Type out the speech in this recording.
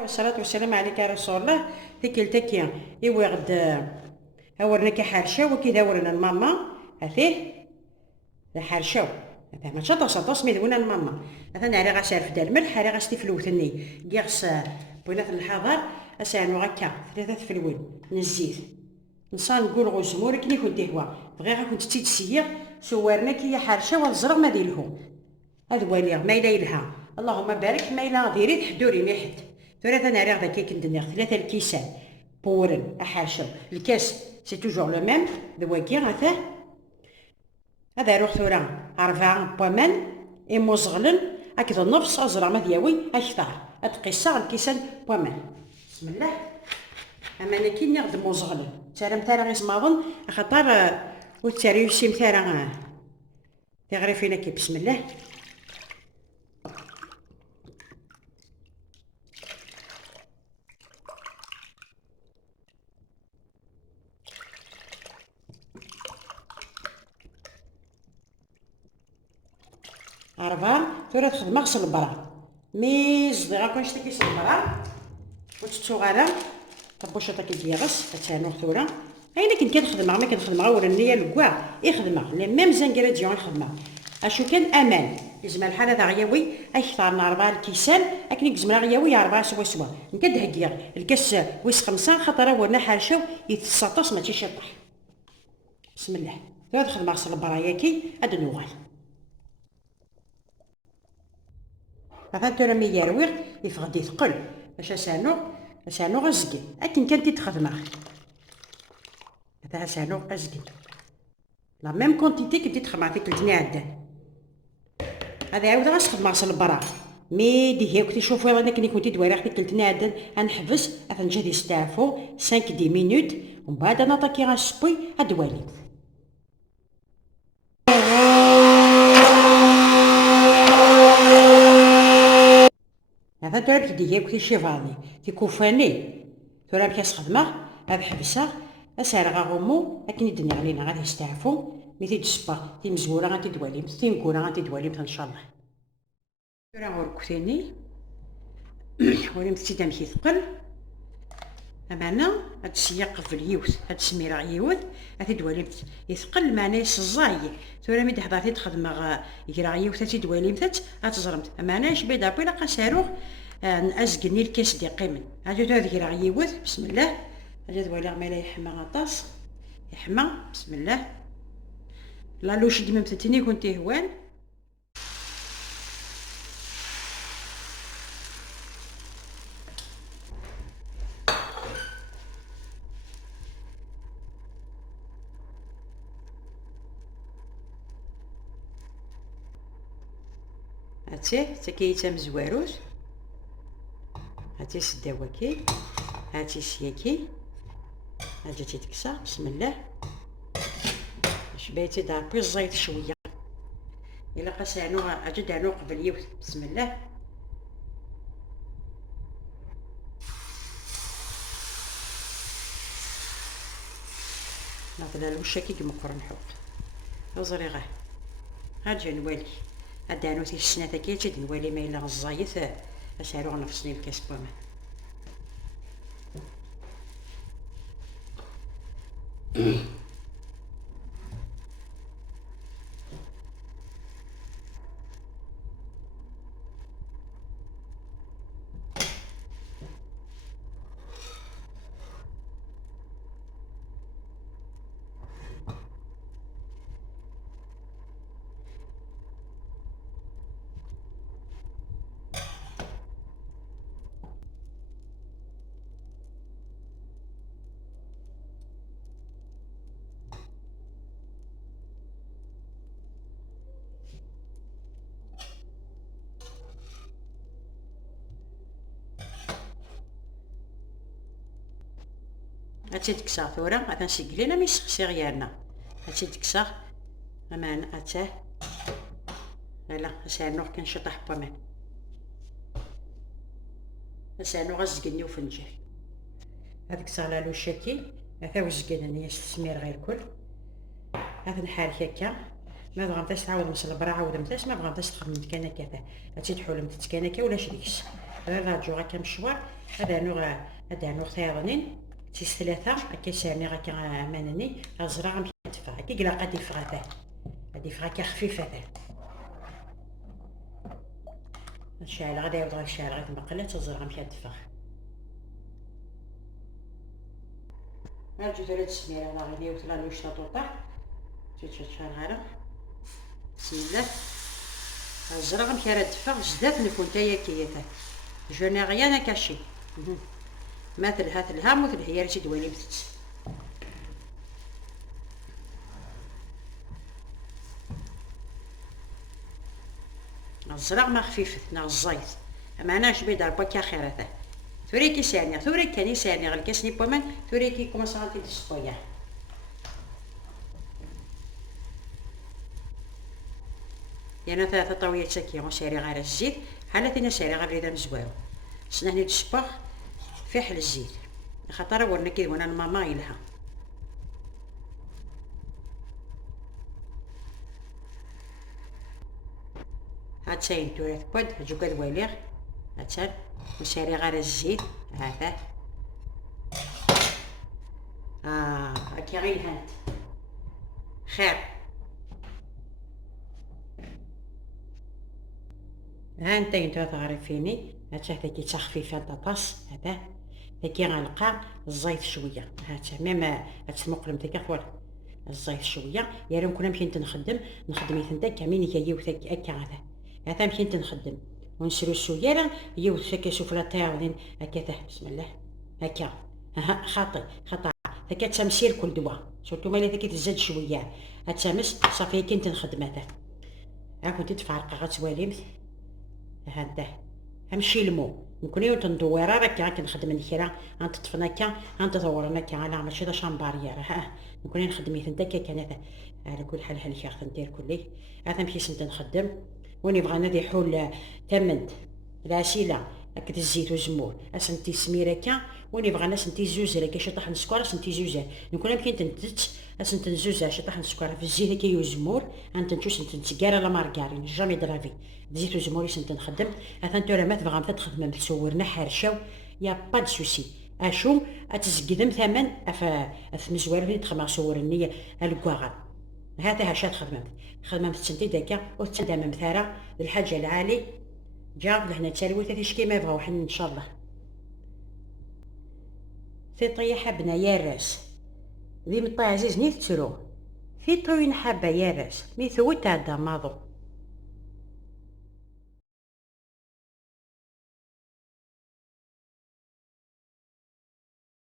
والصلاة والسلام عليك يا رسول الله. تكيا إيوا غد هورنا كي حارشة وكي ورنا الماما هثيه حارشة هذا ما شطوس ميدونا الماما هذا ناري غاسير في دار الملح راه غاستي فلوثني كيغس بنات الحضر اسانو غكا ثلاثة فلوين من الزيت نصان نقول غوزمور كني كنت هوا بغيغا كنت تيتسيا سوارنا كي حارشة والزرق ما ديلهم هذا والي ما إلا يلها اللهم بارك ما إلا غيري تحدوري ميحد ثلاثة ناري غدا كي كندير ثلاثة الكيسان بورن أحاشو الكاس سي توجور لو ميم دواكي غاثاه هذا يروح ثورا 4 بوامان إموزغلن هكذا نفس أزرع ما دياوي أكثر أتقيسا الكيسان بوامان بسم الله أما أنا كي نغد موزغلن تارا متارا غير سماظن خاطر وتاري يسيم تارا تغري فينا كي بسم الله عرفان ثورة تخدم غسل البرا ميز دغا كون شتا كيس البرا وتتسوغالا طبوشة كي ديغس اتانو ثورة هاينا كنت كنخدمها ما كنخدمها ولا النية الكواع يخدمها لي ميم زانكريديون يخدمها اشو كان امان يزمل الحال هذا غياوي اكثرنا 4 الكيسان اكني كزمنا غياوي 4 سوا نكد هكيا الكاس ويس 5 خاطر ورنا حاشاو يتسطس ماشي شطح بسم الله ثورة تخدم غسل البرا ياكي هاد النوال مثلا ترى مي يرويغ يفقد يثقل باش اسانو غزكي اكن كانتي تخدمها هذا اسانو غزكي لا ميم كونتيتي كنتي تخدمها في كل عدان هذا عاود غنخدم غسل البرا مي دي هي كنتي شوفوا انا كنتي دويره في كل عدان غنحبس غنجي نستعفو 5 10 مينوت ومن بعد انا طاكي غنصبي هادوالي هذا ترى بدي هي كنتي شيفاني تيكوفاني ترى باش خدمه هاد حبسه اسارغا غومو لكن الدنيا علينا غادي يستعفو مي تيجسبا تيمزوره غادي دوالي تينكوره غادي دوالي ان شاء الله ترى غوركو ثاني ولي متيدا مشي ثقل امانا هاد السياق في اليوث هاد السميره يوث هادي دوالي يثقل معنا يصزاي ترى مي حضرتي تخدم يقرا يوث تيدوالي مثات غتزرمت امانا شبيدا بلا قاساروغ نأزقني الكاس دي قيمن هادو تذكر عيوث بسم الله هادو دوالي غمالا يحمى غطاس يحمى بسم الله لا لوش ديما متتني كنت هوان هاتي تكيتا مزواروش هاتي سداوكي هاتي سياكي هاجي تكسا بسم الله شبيتي ضربي الزيت شويه الا قاسانو اجي دانو قبل يوث بسم الله ناخذ الوشاكي كمقرن حوق وزري غاه هاجي نوالي هادانو تي السنه تاكي تي نوالي ما الا الزايت اسالو نفسني الكاس بومان هاتي تكسا ثورة هذا نسقلينا مي سقسي غيالنا هاتي تكسا امان اتاه لا اسانو كنشطح بومان اسانو غزقني وفنجان هذاك صالا لو شاكي هذا وزقنا يستثمر غير الكل هذا نحال هكا ما بغيتش تعاود نوصل برا عاود متاش ما بغيتش تخدم كان كذا هاتي تحول متكانكا ولا شريكس نرجعو هكا مشوار. هذا نوغ ثايرنين تيس ثلاثة هكا سارني هكا مانني غزرا غمشي دفا هكا قلا غادي فغاته غادي فغا خفيفة ثا نشعل غادي يعاود غنشعل غادي مقلة تزرع غمشي دفا. نرجو ثلاث سميرة راه غادي يوصل لوش طوطا تشعل غالا بسم الله غزرا غمشي راه دفا زدات نكون تايا كياتا جو ني غيان ا كاشي مثل هات الهام مثل هي اللي تدوالي بتت الزرق ما خفيفتنا الزيت اما انا شبي دار باكا خيرته ثوريكي ساني ثوري كاني ساني غير كاسني بومان ثوريكي كومونسا غادي تسطويا يعني ثلاثه طاويات ساكيه وساري غير الزيت حالتنا ساري غير ريدا مزواو سنحني الصباح في حل الزيت خاطر ورنا كي وانا ماما يلها هاد ساين توريث بود هجو كاد واليغ هاتسال وساري غير الزيت هذا هاكي غير هانت خير ها نتايا نتا تغرفيني هاتا كي تخفيفه طاطاس هذا كي غنلقى الزيت شويه هاتا ميم تسمقلم تاكا خويا الزيت شويه يا راه كنا مشيت نخدم يثنتا كامين كيوث هكا هذا مشيت نخدم ونشرو السياره يوث هكا شوف لا طياردين هكا بسم الله هكا خاطي هكا تمسير كل دواء سورتو ملي كي تزاد شويه هتمس صافي كنت نخدم هذا كنت تفارق غتواليمت هذا همشي المو نكون يوم تندويرا راكي كنخدم الكرا غنطفنا هكا غنتطورنا هكا على ماشي دا شامباريير نكون نخدم يثنتا كان على كل حال هل شيخ ندير كلي هذا مشي سنت نخدم وني بغا نادي حول تمنت العسيله هكا الزيت والزمور اسنتي سميره هكا وني بغا ناس نتي زوز هكا شي طحن السكر سنتي زوز نكون يمكن تنتت اسنت زوز شي طحن السكر في الزيت هكا والزمور انت نشوف انت تسكار لا مارغارين جامي درافي زيت والزمور سنت نخدم هذا انت راه ما تبغى تخدم تصورنا حرشاو يا با دو سوسي اشوم اتزقدم ثمن اف مزوار اللي تخمع صورني الكواغا هذا هاشات خدمت سنتي داكا وتسدى مثارة الحاجه العالي جاب لهنا تسالوي تاش كيما بغاو حنا ان شاء الله في طيحه بنا يا راس ذي مطي عزيز نيت ترو في طوين حبه يا راس مي ثوت هذا ماضو